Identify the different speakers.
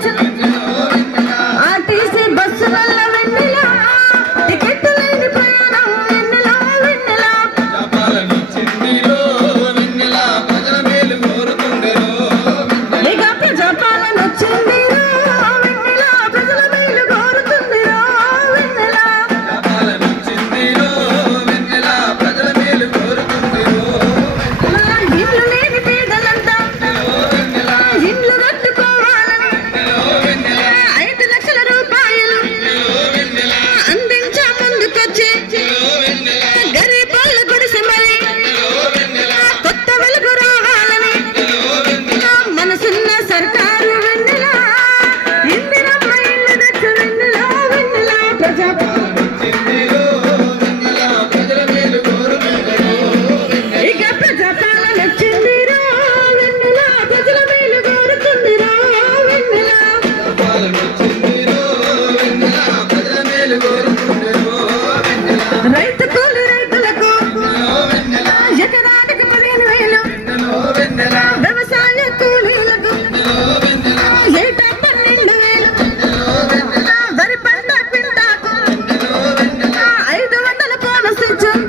Speaker 1: to
Speaker 2: the